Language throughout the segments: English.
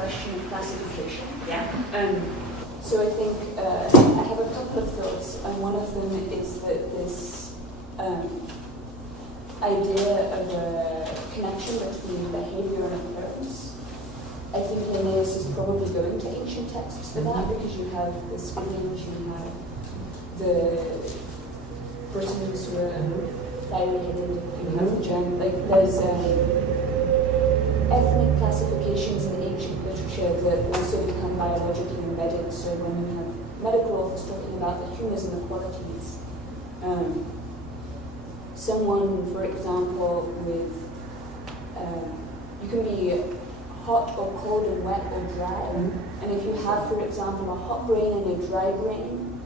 question of classification. Yeah. So I think I have a couple of thoughts, and one of them is that this idea of a connection between behavior and appearance. I think Linnaeus is probably going to ancient texts for that, because you have the Scythians, you have the Britons who are fiery-headed, you have the German, like there's ethnic classifications in ancient literature that also become biologically embedded. So when you have medical authors talking about the humours and the qualities, someone, for example, with you can be hot or cold and wet or dry, and if you have, for example, a hot brain and a dry brain,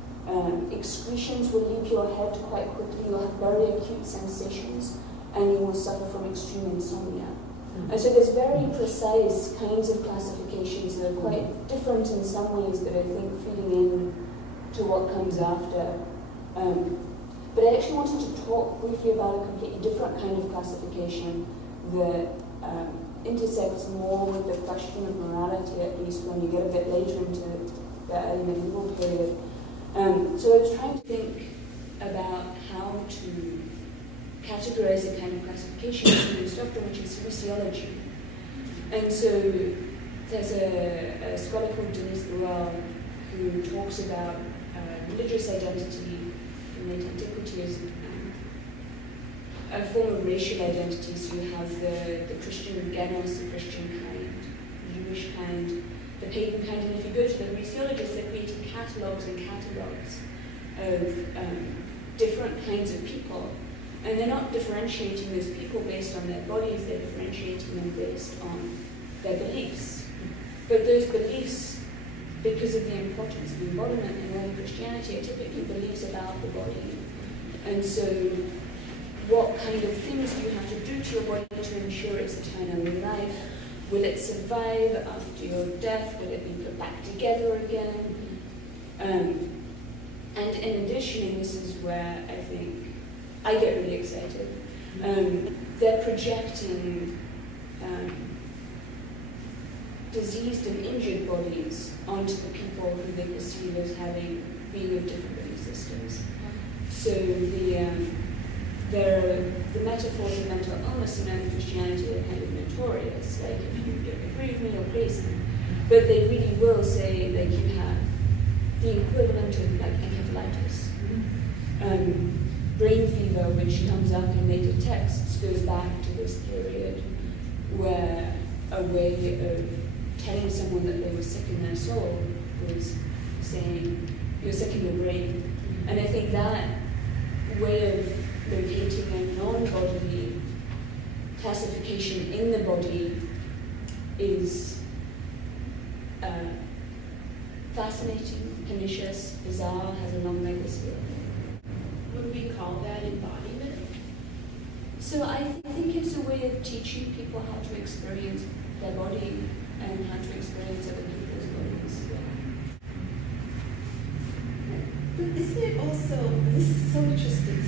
excretions will leave your head quite quickly. You'll have very acute sensations, and you will suffer from extreme insomnia. And so there's very precise kinds of classifications that are quite different in some ways, that I think feeding in to what comes after. But I actually wanted to talk briefly about a completely different kind of classification that intersects more with the question of morality, at least when you get a bit later into the early medieval period. So I was trying to think about how to categorize a kind of classification in Stockton, which is sociology. And so there's a scholar called Denise Burrell who talks about religious identity in late antiquity as a form of racial identity. So you have the Christian genos, the Christian kind, the Jewish kind, the pagan kind, and if you go to the raciologists, they're creating catalogues and catalogues of different kinds of people. And they're not differentiating those people based on their bodies, they're differentiating them based on their beliefs. But those beliefs, because of the importance of embodiment in early Christianity, are typically beliefs about the body. And so what kind of things do you have to do to your body to ensure its eternal life? Will it survive after your death? Will it be put back together again? And in addition, and this is where I think I get really excited, they're projecting diseased and injured bodies onto the people who they perceive as being of different belief systems. So the metaphors of mental illness in early Christianity are kind of notorious, like if you don't agree with me, you're crazy. But they really will say, like, you have the equivalent of like encephalitis. Brain fever, which comes up in later texts, goes back to this period where a way of telling someone that they were sick in their soul was saying, you're sick in your brain. And I think that way of locating a non-bodily classification in the body is fascinating, pernicious, bizarre, has a long legacy. Would we call that embodiment? So I think it's a way of teaching people how to experience their body and how to experience other people's bodies. But isn't it also, this is so interesting,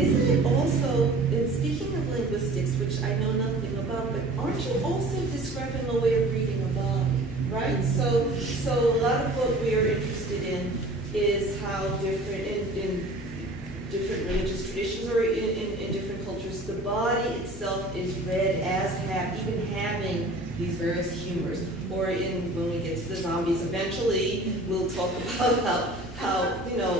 isn't it also, in speaking of linguistics, which I know nothing about, but aren't you also describing a way of reading a body, right? So a lot of what we are interested in is how different, in different religious traditions or in different cultures, the body itself is read as even having these various humors. Or when we get to the zombies, eventually we'll talk about how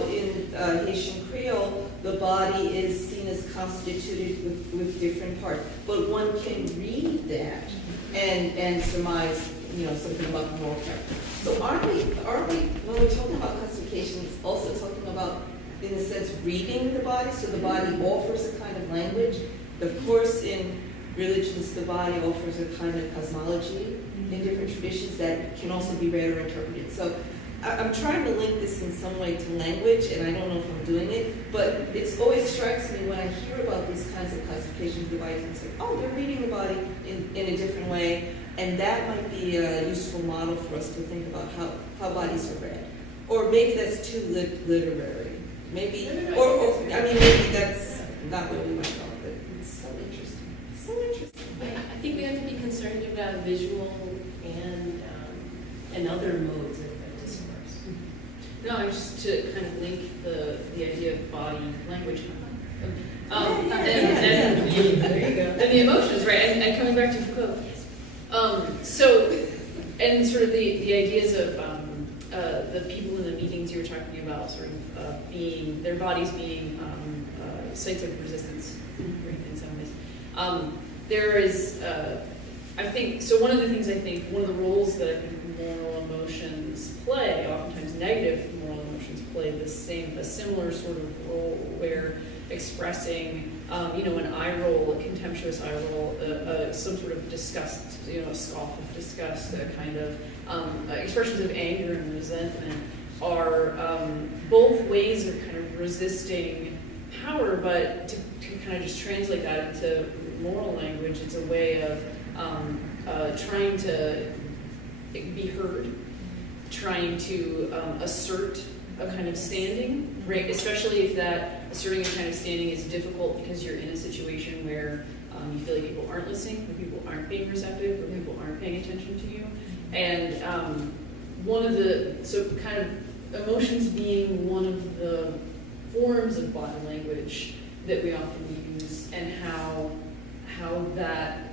in Haitian Creole, the body is seen as constituted with different parts. But one can read that and surmise something about the moral character. So aren't we, when we're talking about classifications, also talking about, in a sense, reading the body? So the body offers a kind of language. Of course, in religions, the body offers a kind of cosmology in different traditions that can also be read or interpreted. So I'm trying to link this in some way to language, and I don't know if I'm doing it, but it always strikes me when I hear about these kinds of classifications of the body, and say, oh, they're reading the body in a different way. And that might be a useful model for us to think about how bodies are read. Or maybe that's too literary. Maybe that's not what we might call it, but it's so interesting. So interesting. I think we have to be concerned about visual and other modes of discourse. No, just to kind of link the idea of body language. Yeah. There you go. And the emotions, right? And coming back to Foucault. So, and sort of the ideas of the people in the meetings you were talking about, sort of being, their bodies being sites of resistance, right, in some ways. There is, I think, so one of the things I think, one of the roles that I think moral emotions play, oftentimes negative moral emotions play a similar sort of role where expressing, an eye roll, a contemptuous eye roll, some sort of disgust, a scoff of disgust, a kind of expressions of anger and resentment are both ways of kind of resisting power, but to kind of just translate that into moral language, it's a way of trying to be heard, trying to assert a kind of standing, right? Especially if that asserting a kind of standing is difficult because you're in a situation where you feel like people aren't listening, where people aren't being receptive, where people aren't paying attention to you. And one of the, so kind of emotions being one of the forms of body language that we often use, and how that,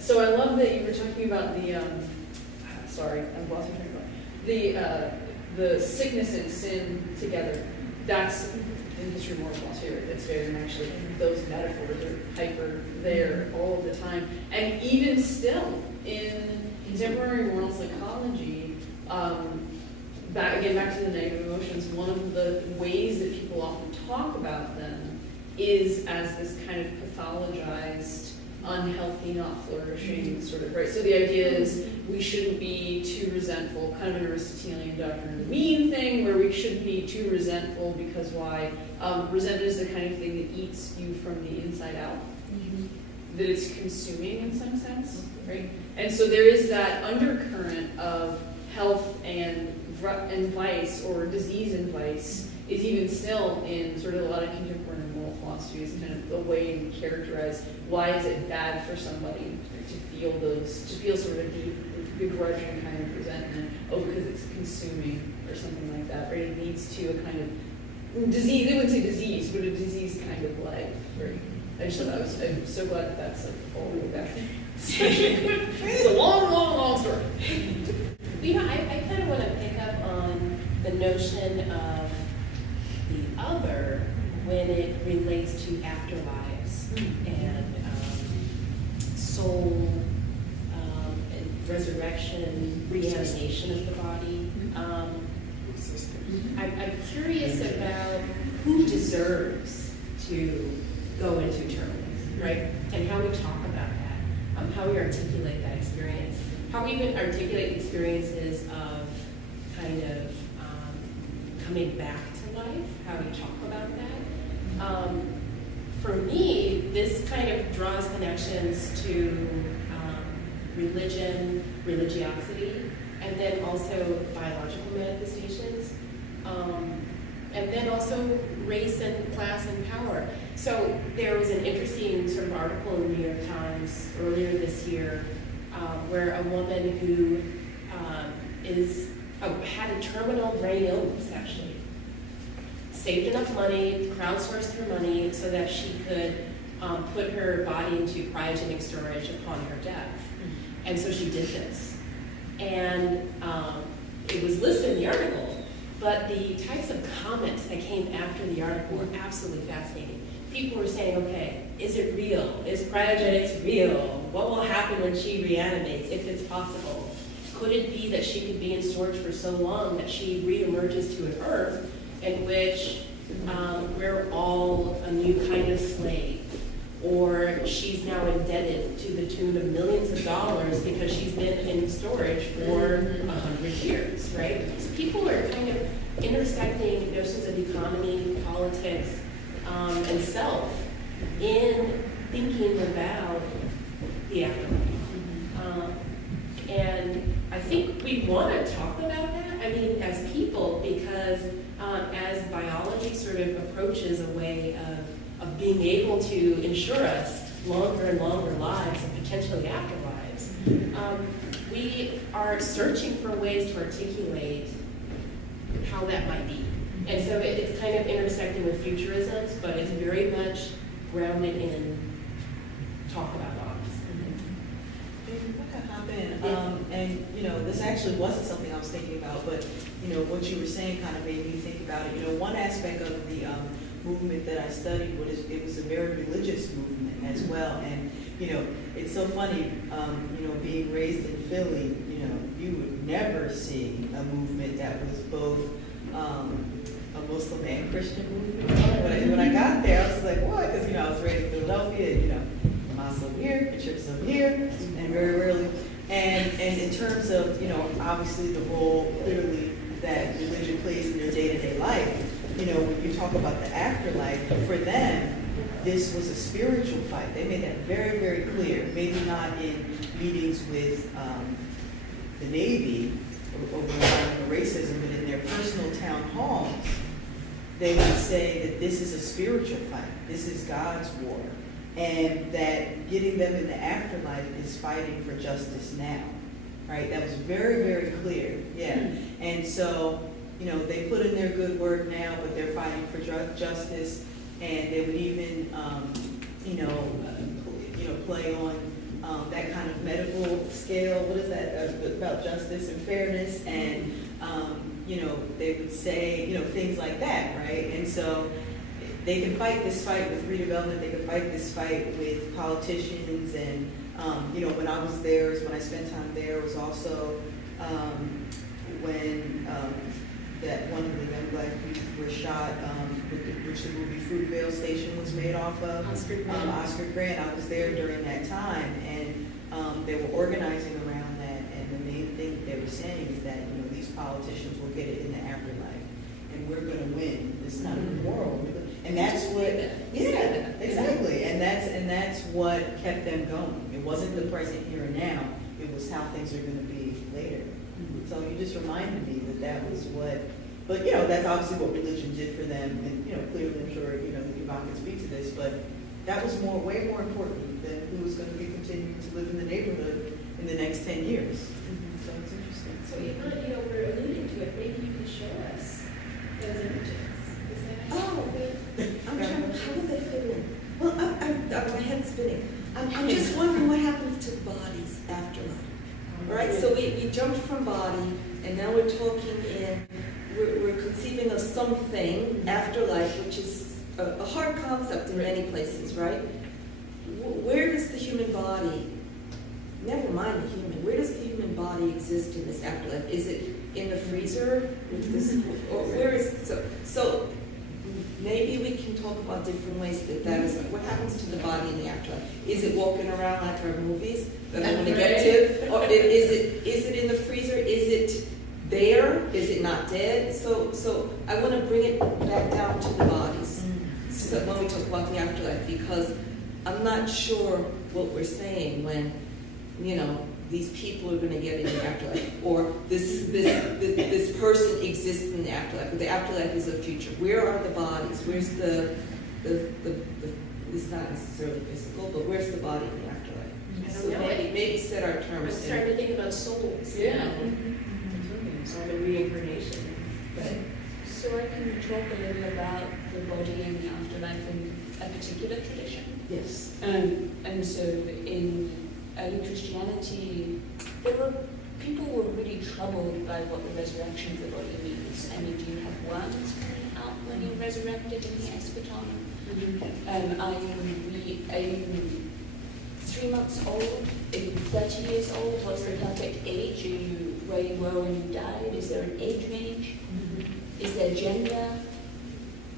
so I love that you were talking about the, sorry, I've lost my train of thought. The sickness and sin together. That's in history of moral philosophy, it's very much like those metaphors are hyper there all of the time. And even still, in contemporary moral psychology, back to the negative emotions, one of the ways that people often talk about them is as this kind of pathologized, unhealthy, not flourishing sort of, right? So the idea is we shouldn't be too resentful, kind of an Aristotelian doctrine of the mean thing, where we shouldn't be too resentful because why? Resentment is the kind of thing that eats you from the inside out, that it's consuming in some sense, right? And so there is that undercurrent of health and vice, or disease and vice, is even still in sort of a lot of contemporary moral philosophy is kind of the way to characterize why is it bad for somebody to feel sort of a deep, begrudging kind of resentment, because it's consuming or something like that, right? It leads to a kind of disease, they wouldn't say disease, but a disease kind of life, right? I just thought I'm so glad that that's like all the way back. It's a long story. I kind of want to pick up on the notion of the other when it relates to afterlives and soul, and resurrection, reanimation of the body. I'm curious about who deserves to go into eternity, right? And how we talk about that, how we articulate that experience, how we even articulate the experiences of kind of coming back to life, how we talk about that. For me, this kind of draws connections to religion, religiosity, and then also biological manifestations, and then also race and class and power. So there was an interesting sort of article in the New York Times earlier this year where a woman who had a terminal brain illness, actually, saved enough money, crowdsourced her money so that she could put her body into cryogenic storage upon her death. And so she did this. And it was listed in the article, but the types of comments that came after the article were absolutely fascinating. People were saying, okay, is it real? Is cryogenics real? What will happen when she reanimates, if it's possible? Could it be that she could be in storage for so long that she reemerges to an Earth in which we're all a new kind of slave? Or she's now indebted to the tune of millions of dollars because she's been in storage for 100 years, right? So people are kind of intersecting notions of economy, politics, and self in thinking about the afterlife. And I think we want to talk about that, I mean, as people, because as biology sort of approaches a way of being able to ensure us longer and longer lives and potentially afterlives, we are searching for ways to articulate how that might be. And so it's kind of intersecting with futurisms, but it's very much grounded in talk about bodies. If I could hop in, and you know, this actually wasn't something I was thinking about, but you know, what you were saying kind of made me think about it. You know, one aspect of the movement that I studied was it was a very religious movement as well, and you know, it's so funny, you know, being raised in Philly, you know, you would never see a movement that was both a Muslim and Christian movement. When I got there, I was like, what? Because, you know, I was raised in Philadelphia, and, you know, the mosque over here, the church is over here, and very rarely. And in terms of, you know, obviously the role clearly that religion plays in their day-to-day life, you know, when you talk about the afterlife, for them, this was a spiritual fight. They made that very, very clear. Maybe not in meetings with the Navy over the racism, but in their personal town halls, they would say that this is a spiritual fight. This is God's war. And that getting them in the afterlife is fighting for justice now. Right? That was very, very clear. Yeah. And so, you know, they put in their good work now, but they're fighting for justice. And they would even, play on that kind of medical scale. What is that about justice and fairness? And they would say, things like that, right? And so they can fight this fight with redevelopment. They can fight this fight with politicians. And when I was there, when I spent time there, was also when that one of the young black youth were shot, which the movie Fruitvale Station was made off of. Oscar Grant. I was there during that time, and they were organizing around that. And the main thing they were saying is that these politicians will get it in the afterlife, and we're going to win. It's not immoral, and that's what. Yeah, exactly. And that's what kept them going. It wasn't the present here and now. It was how things are going to be later. So you just reminded me that was what, but that's obviously what religion did for them, and clearly I'm sure Yvonne can speak to this, but that was way more important than who was going to be continuing to live in the neighborhood in the next 10 years. So it's interesting. So Yvonne, we're alluding to it. Maybe you could show us those images. Is that I'm trying. How would they fit in? Well, my head's spinning. I'm just wondering what happens to bodies after life. All right, so we jumped from body, and now we're talking we're conceiving of something, afterlife, which is a hard concept in many places, right? Where does the human body, never mind the human, where does the human body exist in this afterlife? Is it in the freezer? Or where is, so maybe we can talk about different ways that is, what happens to the body in the afterlife? Is it walking around like our movies that I want to get to? Or is it in the freezer? Is it there? Is it not dead? So I want to bring it back down to the bodies. So when we talk about the afterlife, because I'm not sure what we're saying when, these people are going to get in the afterlife, or this person exists in the afterlife. The afterlife is a future. Where are the bodies? Where's the it's not necessarily physical, but where's the body in the afterlife? So maybe set our terms. I'm starting to think about souls. Yeah. So the reincarnation. But So I can talk a little about the body in the afterlife in a particular tradition. Yes. And so in early Christianity, people were really troubled by what the resurrection of the body means. I mean, do you have worms coming out when you're resurrected in the eschaton? Are you 3 months old? Are you 30 years old? What's the perfect age? Are you where you were when you died? Is there an age range? Is there gender?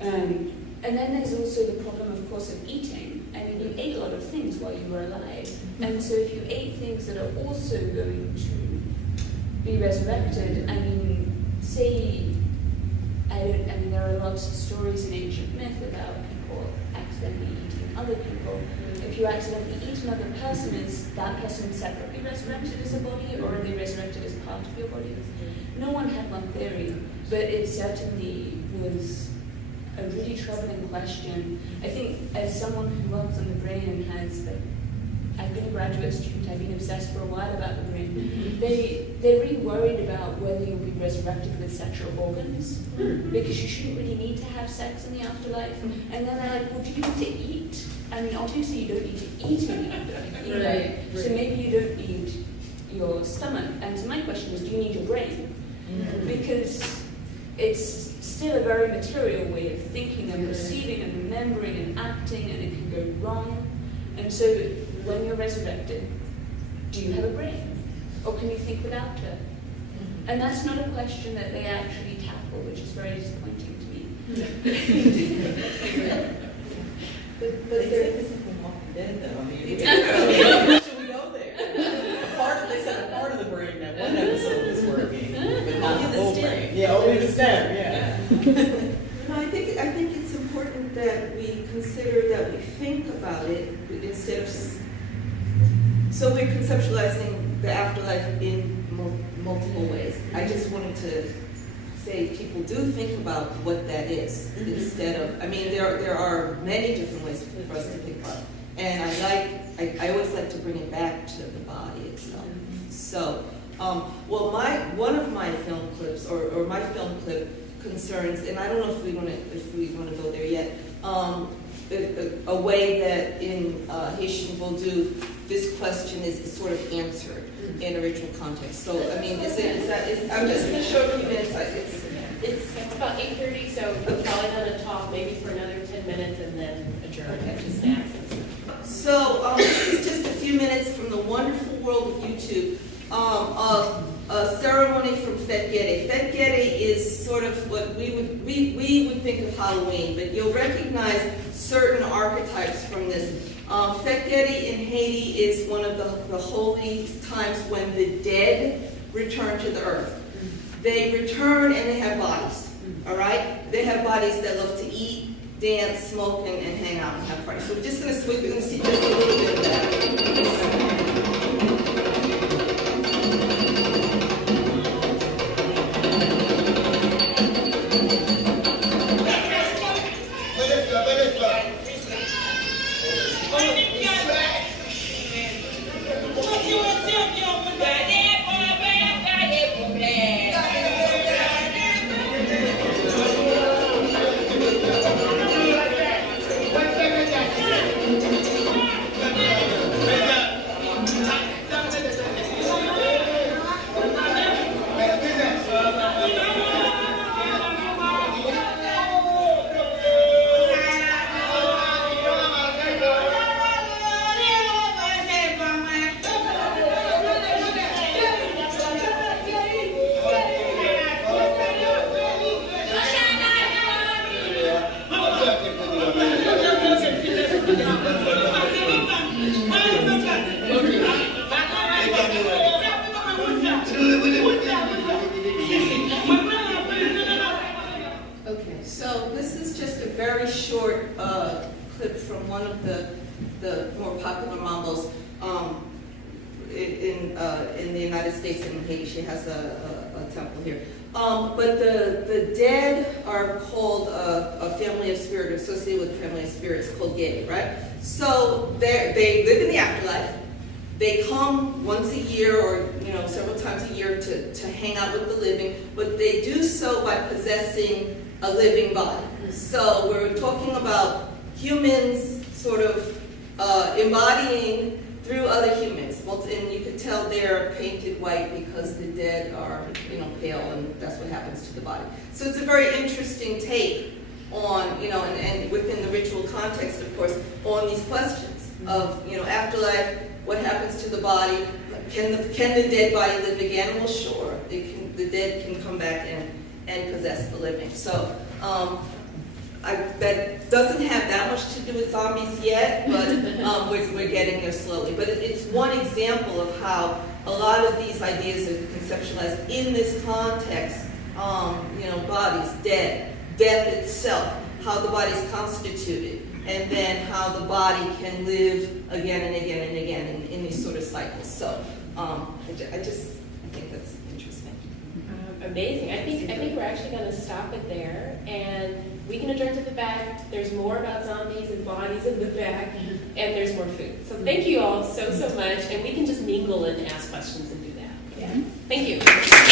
And then there's also the problem, of course, of eating. I mean, you ate a lot of things while you were alive. And so if you ate things that are also going to be resurrected, I mean, there are lots of stories in ancient myth about people accidentally eating other people. If you accidentally eat another person, is that person separately resurrected as a body, or are they resurrected as part of your body? No one had one theory, but it certainly was a really troubling question. I think as someone who works on the brain and has, like, I've been a graduate student, I've been obsessed for a while about the brain. They're really worried about whether you'll be resurrected with sexual organs, because you shouldn't really need to have sex in the afterlife. And then they're like, well, do you need to eat? I mean, obviously you don't need to eat in the afterlife either. Right. So maybe you don't need your stomach. And so my question is, do you need your brain? Because it's still a very material way of thinking and perceiving and remembering and acting, and it can go wrong. And so when you're resurrected, do you have a brain? Or can you think without it? And that's not a question that they actually tackle, which is very disappointing to me. But there is something Walking Dead, though. I mean, should we go there? They said a part of the brain that one episode is working, but not the whole brain. Yeah, only the stem. Yeah. No, I think it's important that we consider that we think about it instead of. So we're conceptualizing the afterlife in multiple ways. I just wanted to say people do think about what that is instead of. I mean, there are many different ways for us to think about it, and I always like to bring it back to the body itself. So, well, one of my film clips or my film clip concerns, and I don't know if we want to go there yet. A way that in Haitian Vodou, this question is sort of answered in a ritual context. So, I mean, I'm just going to show a few minutes. It's about 8:30, so we're probably going to talk maybe for another 10 minutes and then adjourn to snacks and stuff. So, this is just a few minutes from the wonderful world of YouTube of a ceremony from Fête Guédé. Fête Guédé is sort of what we would think of Halloween, but you'll recognize certain archetypes from this. Fête Guédé in Haiti is one of the holy times when the dead return to the earth. They return and they have bodies, all right? They have bodies that love to eat, dance, smoke, and hang out and have parties. So we're just going to see just a little bit of that. In the United States and Haiti, she has a temple here. But the dead are called a family of spirit, associated with a family of spirits called Gay, right? So they live in the afterlife. They come once a year or several times a year to hang out with the living, but they do so by possessing a living body. So we're talking about humans sort of embodying through other humans. And you could tell they're painted white because the dead are, pale, and that's what happens to the body. So it's a very interesting take on, and within the ritual context, of course, on these questions of, afterlife, what happens to the body? Can the dead body live again? Well, sure. The dead can come back and possess the living. So that doesn't have that much to do with zombies yet, but we're getting there slowly. But it's one example of how a lot of these ideas are conceptualized in this context. Bodies, death itself, how the body's constituted, and then how the body can live again and again and again in these sort of cycles. So I think that's interesting. amazing. I think we're actually going to stop it there, and we can adjourn to the back. There's more about zombies and bodies in the back, and there's more food. So thank you all so much, and we can just mingle and ask questions and do that. Yeah. Thank you.